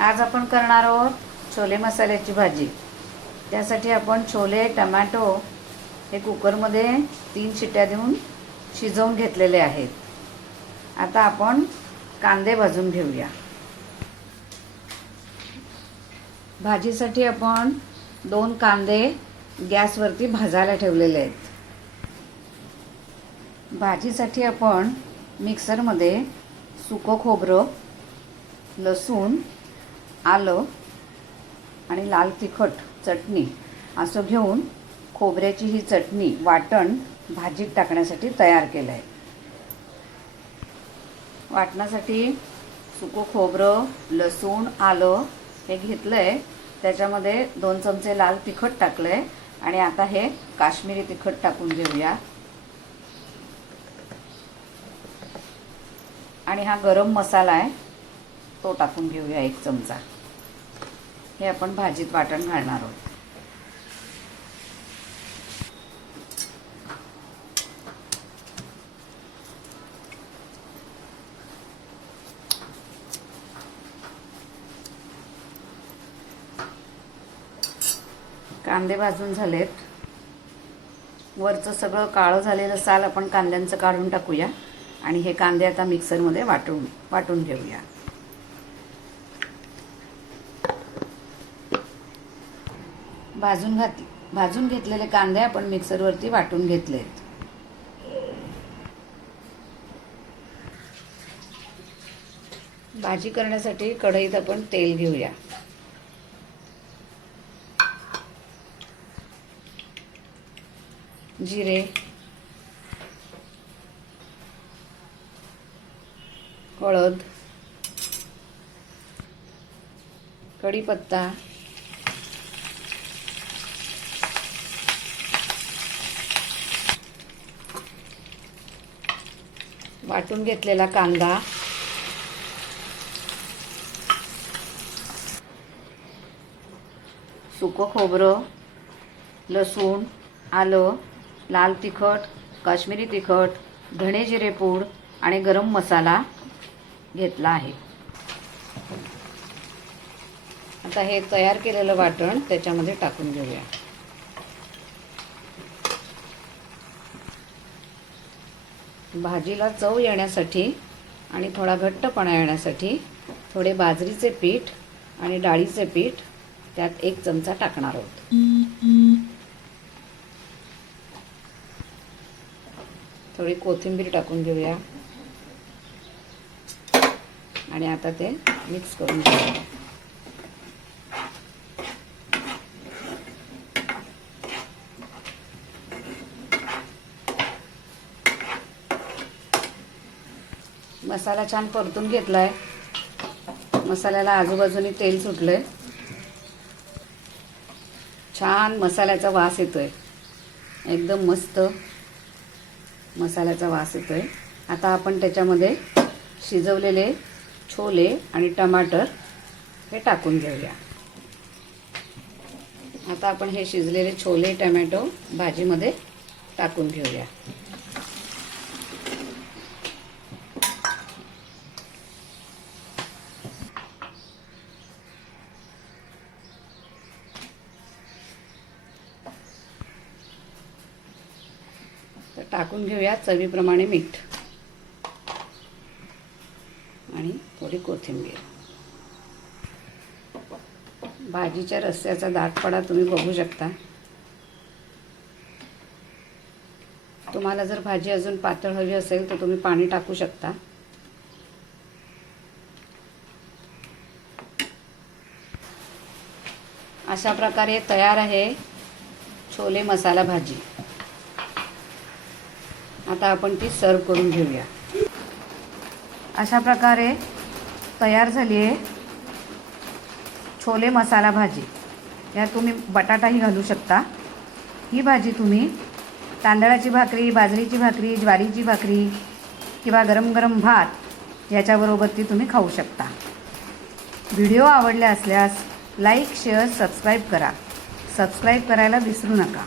आज आपण करणार आहोत छोले मसाल्याची भाजी. त्यासाठी आपण छोले टमॅटो हे कुकरमध्ये तीन शिट्ट्या देऊन शिजवून घेतलेले आहेत. आता आपण कांदे भाजून घेऊया. भाजीसाठी आपण दोन कांदे गॅसवरती भाजायला ठेवलेले आहेत. भाजीसाठी आपण मिक्सरमध्ये सुकं खोबरं लसूण आलं आणि लाल तिखट चटणी असं घेऊन खोबऱ्याची ही चटणी वाटण भाजीत टाकण्यासाठी तयार केलं आहे वाटण्यासाठी सुकं खोबरं लसूण आलं हे घेतलं आहे त्याच्यामध्ये दोन चमचे लाल तिखट टाकलं आहे आणि आता हे काश्मीरी तिखट टाकून घेऊया. आणि हा गरम मसाला आहे. तो टाकून घेऊया एक चमचा. हे आपण भाजीत वाटण घालणार आहोत. कांदे भाजून झालेत. वरचं सगळं काळं झालेलं साल आपण कांद्यांचं काढून टाकूया. आणि हे कांदे आता मिक्सरमध्ये वाटून वाटून घेऊया. भाजून घात भाजून घेतलेले कांदे आपण मिक्सरवरती वाटून घेतलेत. भाजी करण्यासाठी कढईत आपण तेल घेऊया. जिरे. हळद. कढीपत्ता. वाटून घेतलेला कांदा. सुकं खोबरं लसूण आलं लाल तिखट काश्मीरी तिखट धणे जिरे पूड आणि गरम मसाला घेतला आहे. आता हे तयार केलेलं वाटण त्याच्यामध्ये टाकून घेऊया. भाजीला चव येण्यासाठी आणि थोडा घट्टपणा येण्यासाठी थोडे बाजरीचे पीठ आणि डाळीचे पीठ त्यात एक चमचा टाकणार आहोत. थोडी कोथिंबीर टाकून घेऊया. आणि आता ते मिक्स करून घेऊया. मसाला छान परतून घेतलाय. मसाल्याला आजूबाजूने तेल सुटलंय. छान मसाल्याचा वास येतोय. एकदम मस्त मसाल्याचा वास येतोय. आता आपण त्याच्यामध्ये शिजवलेले छोले आणि टमाटर हे टाकून घेऊया. आता आपण हे शिजलेले छोले टमॅटो भाजीमध्ये टाकून घेऊया. टाकून घेऊया चवीप्रमाणे मीठ. आणि थोडी कोथिंबीर. भाजीच्या रस्स्याचा दाटपडा तुम्ही बघू शकता. तुम्हाला जर भाजी अजून पातळ हवी असेल तर तुम्ही पाणी टाकू शकता. अशा प्रकारे तयार आहे छोले मसाला भाजी. आता आपण ती सर्व करून घेऊया. अशा प्रकारे तयार झाली आहे छोले मसाला भाजी. यात तुम्ही बटाटाही घालू शकता. ही भाजी तुम्ही तांदळाची भाकरी बाजरीची भाकरी ज्वारीची भाकरी किंवा गरम गरम भात याच्याबरोबर ती तुम्ही खाऊ शकता. व्हिडिओ आवडले असल्यास लाईक शेअर सबस्क्राईब करा. सबस्क्राईब करायला विसरू नका.